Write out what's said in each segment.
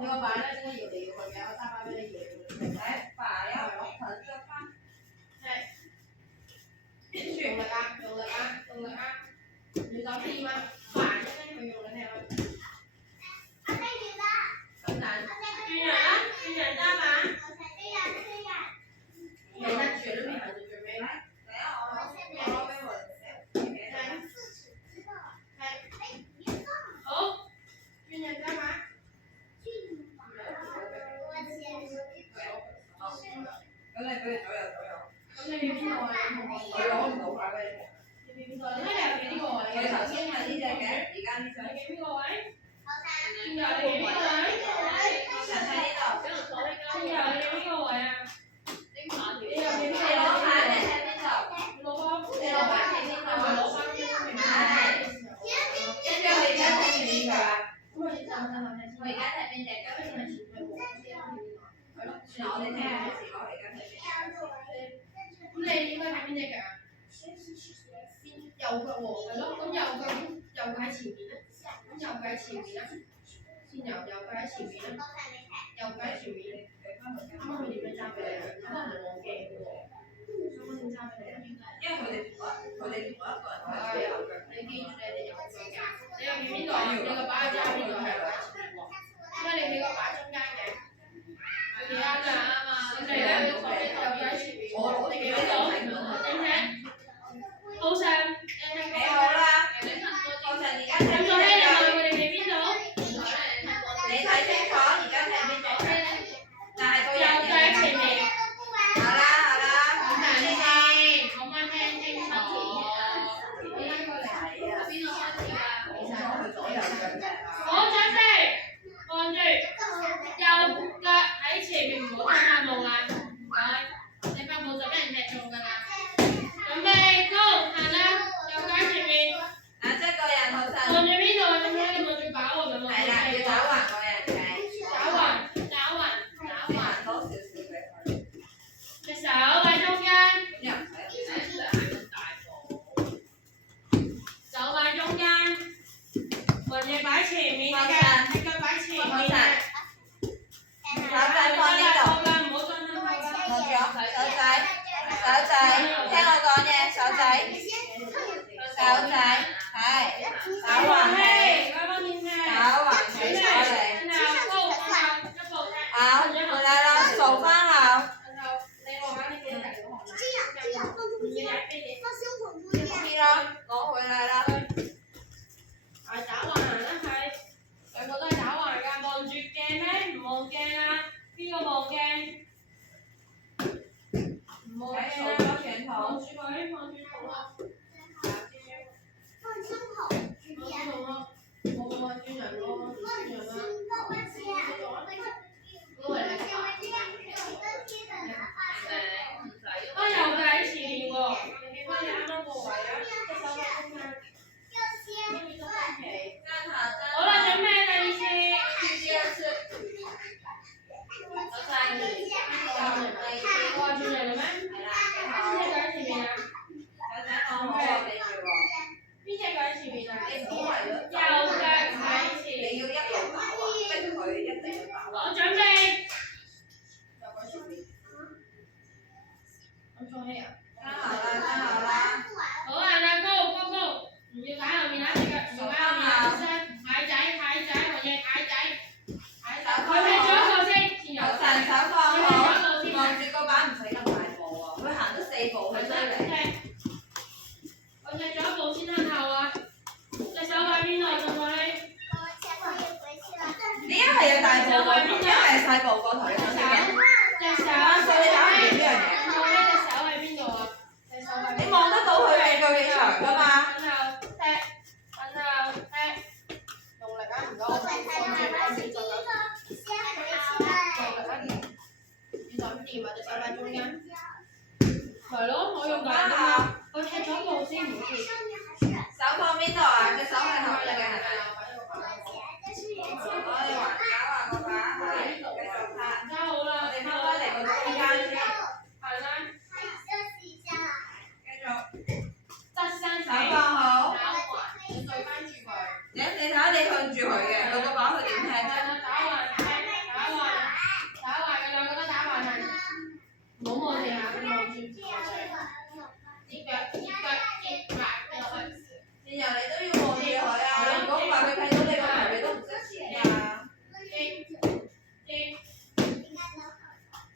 你個擺咧應該搖嚟搖去嘅，我揸擺俾你搖嚟搖去。擺啊，我橫着翻。係。用力啊！用力啊！用力啊！你找地嗎？反着那個用力係嗎？咁難。轉人啦！轉人揸嘛？你睇住都未行到最尾。等下我攞俾我。好，轉人揸嘛？咁你俾佢左右左右。咁你俾邊個啊？我攞唔到牌俾你。你俾邊個？你睇你俾呢個位。我頭先係呢隻嘅，而家呢隻。你俾邊個位？邊個？你俾邊個位？就喺呢度。邊個？你俾邊個位啊？你又俾邊個位？你攞牌你喺邊度？你攞翻。你攞牌喺邊度？攞翻邊個？係。跟住我而家睇住邊個啊？咁我而家我而家睇邊隻㗎？係咯，算我哋聽下啲詞，我而家睇邊隻？咁你應該睇邊隻腳？右腳喎，係咯，咁右腳喺前面咧，咁右腳喺前面啦，先右腳喺前面啦，右腳喺前面，咁佢點樣揸俾你啊？咁我冇鏡嘅喎，咁我點揸俾你啊？因為佢哋同一個人係右腳，你記住你哋右腳嘅，你右邊邊度啊？你個把係揸邊度？係右腳前面喎，點解你俾個把中間嘅？你啱㗎，咁你咧右腳喺前面，你幾多度？頂頂，好上。幾好啦！我就而家睇邊隻腳？你睇清楚，而家睇邊隻腳？但係個人嘅前面。好啦好啦，講埋先，講翻聽清楚。邊個嚟啊？邊個開始啊？講咗佢左右腳啫。我準備，按住右腳喺前面，唔好睇下冇啦。唔該，你發夢就俾人踢中㗎啦。準備，Go，行啦！右腳喺前面。嗱，即係個人好實。望住邊度啊？你睇你望住把喎，咪望住係啦，要打橫個人嘅。打橫。多少少俾佢。隻手擺中間。咁又唔使咁大步。手擺中間。雲嘢擺前面嘅，隻腳擺前面。手仔放呢度。唔好再伸開啦。望住我，手仔，聽我講嘢，手仔，係，打橫氣，打橫氣出嚟，好，回來啦，數翻後。呢啦，我回來啦。係打橫行啦，係，兩個都係打橫㗎，望住鏡咩？唔望鏡啊？邊個望鏡？唔望鏡啊！望住佢，望住佢咯。放胸口。冇轉人咯，唔轉人啦。啊，右腳喺前面喎，你記翻你啱啱個位啊，隻手喺中間。好啦，準備第二次。我話轉人啦咩？邊隻腳喺前面啊？邊隻腳喺前面啊？右腳喺前面。你要一路打橫，跟住佢一定要打橫。我準備。右腳前面。咁重氣啊？好啦。好啦，Go Go Go！唔要擺後面啦，隻腳唔要擺後面啦，蟹仔，或者蟹仔。佢踢咗一個先，手放好，望住個板唔使咁大步喎，佢行咗4步佢犀利。我踢咗一步先向後啊！隻手擺邊度？仲可以？你一係有大步過頭，一係細步過頭，你想點嘅？隻手。所以你打唔掂呢樣嘢。隻手喺邊度啊？隻手喺邊度？你望得到佢嘅腳幾長㗎嘛？用力啊！唔該，我放住左腳。要咁掂啊！隻手擺中間。係咯，我用緊㗎嘛。我踢咗一步先唔好跌。手放邊度啊？隻手係後嘅係咪？我哋打橫個把，係繼續拍。揸好啦，我哋拋翻嚟個中間先。係啦。繼續。側身手放好。打橫，你對翻住佢。你睇下你向住佢嘅，佢個把佢點踢啫？打橫。啊，你都要望住佢啊！如果話佢睇到你個頭，你都唔識剪㗎。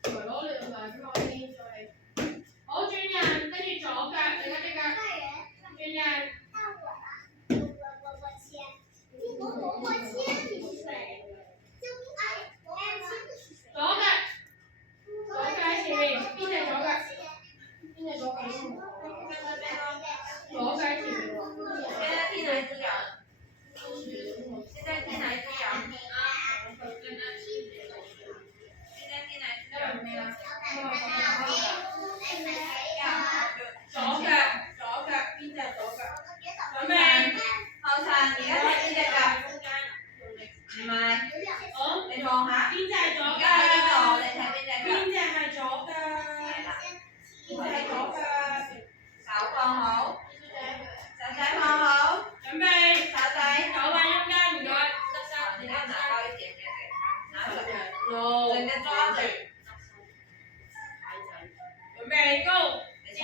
咪攞你個咪俾我先，再嚟。好，轉人，跟住左腳，你嗰隻腳。轉人。左腳喺前面，邊隻左腳？邊隻左腳？左腳喺前面喎。現在踢哪一隻腳？現在踢哪一隻腳？現在踢哪一隻腳？左腳，邊隻左腳？準備，後塵，而家睇邊隻腳？唔係，你望下。邊隻係左而腳？家喺邊度？你睇邊隻腳？邊隻係左腳？係啦，邊隻係左腳？手放好，手仔放好，準備，手仔。手擺中間，唔該。你要拿高一點點給他，拿手，路。整個抓住。準備，Go。等下，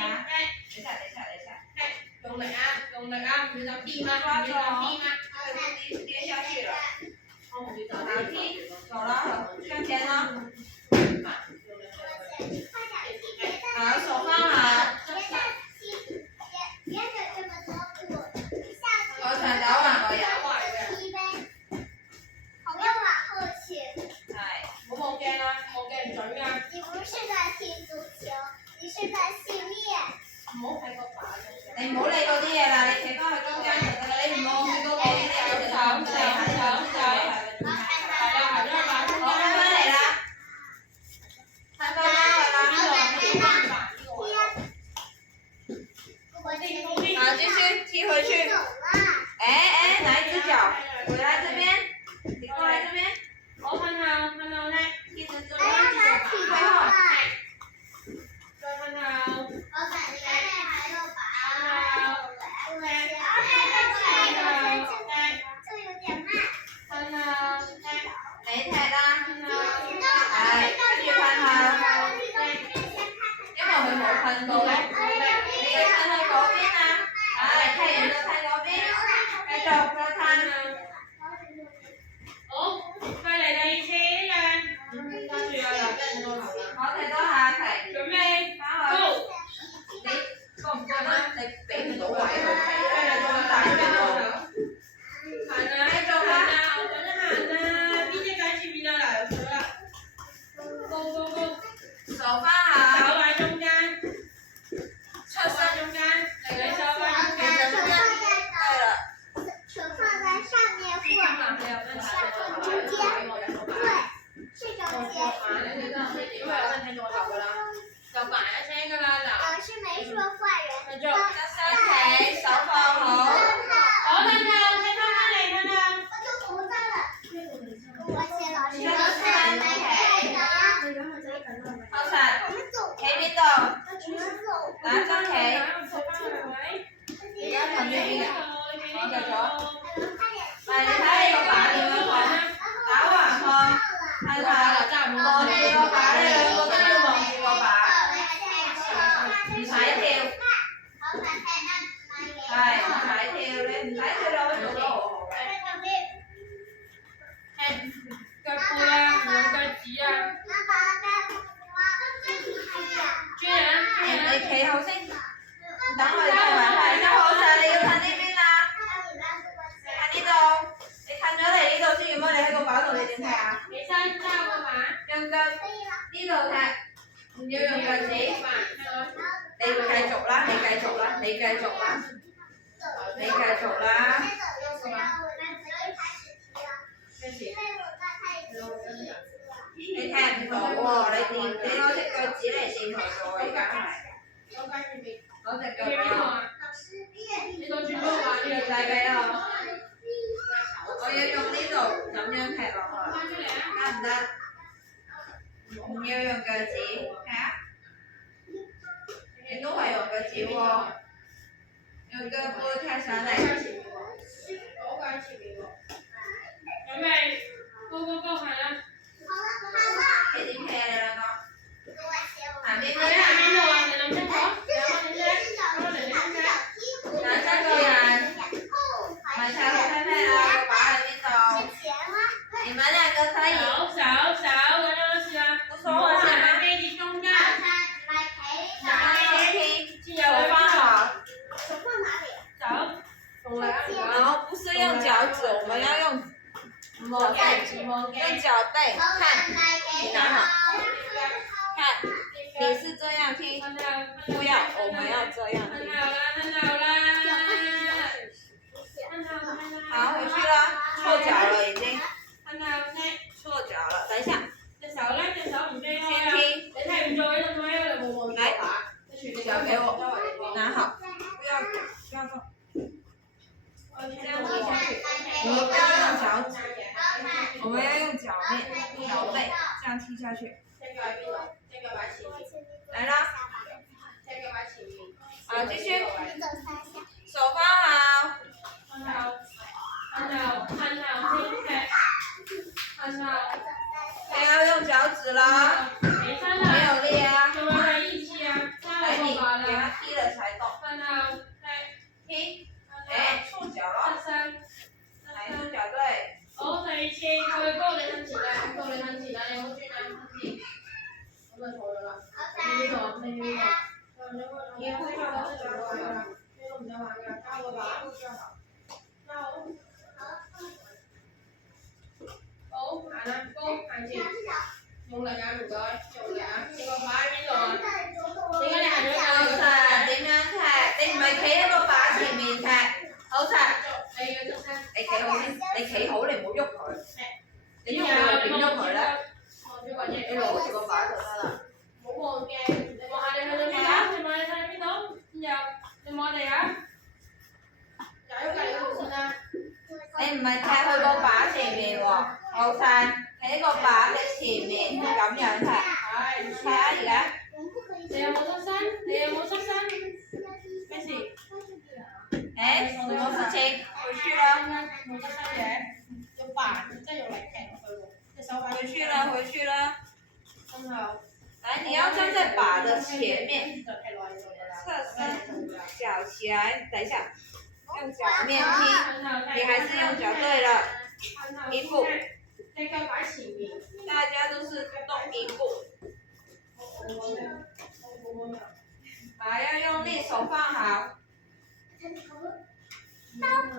用力啊，用力啊，唔要就偏啊，抓住唔要就偏啊。跌下去了。好踢，走了，向前了。好，手放好。我想打橫個人。係。唔好望鏡啦，望鏡唔準㗎。你不是在踢足球，你是在訓練。唔好睇個靶你唔好理嗰啲嘢啦，你企翻去中間就得啦。你唔望住嗰個呢啲有手行咗去靶中好，翻嚟啦。翻返啦。好，繼續踢回去。哎，哪一隻腳？回來這邊。你過來這邊。好，噴下咧，踢成這樣，退後。再噴下。你踢啦。係，跟住噴下。因為佢冇噴到咧，你要噴去嗰邊啊。係，踢完就噴嗰邊，繼續再噴。好，再嚟第二次呢樣。跟住又跟多頭啦。我踢多下題。準備翻去。 ，Go。你覺唔覺得你俾唔到位佢睇咧？你咁大隻喎。行啊，繼續行啊，我等得行啊，邊隻喺前面啊？嚟咗啦。Go。手翻下。手擺中間，出身中間，嚟你手擺中間。對了。手放在上面或中間，對，是中間。因為有人聽到我頭㗎啦，就嘭一聲㗎啦，嗱。老師沒說壞人。繼續。企，手放好。好，等下，睇翻返嚟，等下。我就不在了。我寫老師。後塵，企邊度？打針企。而家憑住邊啊？我就咗。係，你睇你個靶點樣放？打橫放。係啦，望住個靶，你兩個都要望住個靶。唔使跳。係，唔使跳，你唔使跳，你可以做得好好嘅。腳背啊，唔用腳趾啊。轉人，你企好先，等佢跳埋係，收好晒，你要褪呢邊啦。褪呢度，你褪咗嚟呢度先，如果你喺個靶度，你點踢啊？起身揸個馬。用腳呢度踢，唔要用腳趾。你繼續啦，你繼續啦，你繼續啦，你繼續啦。你踢唔到喎，你攞隻腳趾嚟墊佢嘅喎，而家係。攞隻腳俾我。你到轉波馬呢條仔俾我。我要用呢度咁樣踢落去，得唔得？唔要用腳趾，睇下。你都係用腳趾喎，用腳背踢上嚟。攞喺前面喎。準備，Go，行啦。你點踢啊？你兩個？行邊你邊啊？行邊度啊？你諗清楚。兩個人。兩三個人。然后不是用脚趾，我们要用脚背，用脚背看，你拿好，看，你是这样踢，不要，我们要这样踢。好，回去了，错脚了已经，错脚了，等一下，先踢，来，脚给我，拿好，不要动。这样踢下去，我们不要用脚趾，我们要用脚面、脚背这样踢下去。来啦，好，继续，手放好，不要用脚趾了，没有力啊，来你给他踢了才动，踢。哎，错脚了，来错脚对。用力啊，唔該，用力啊，你個靶喺邊度啊？點解你行咗好實？點樣踢？你唔係企喺個靶前面踢，好實。你企好先，你企好，你唔好喐佢。你喐佢點喐佢咧？你攞住個靶就得啦。唔好望鏡，你望下你去到邊啊？你望你睇邊度？你望地啊？踩咗隔離嗰條線啦。你唔係踢去個靶前面喎，好實。喺個靶嘅前面咁樣踢，睇下而家。你有冇濕身？咩事？誒，什麼事情？回去了。冇濕身嘅，要扮，即係用力踢落去喎。隻手擺。回去了。身後。來，你要站在靶的前面，側身，腳起來，等一下，用腳面踢，你還是用腳對了，一步。隻腳擺前面。大家都是動一步。好，要用力，手放好。刀法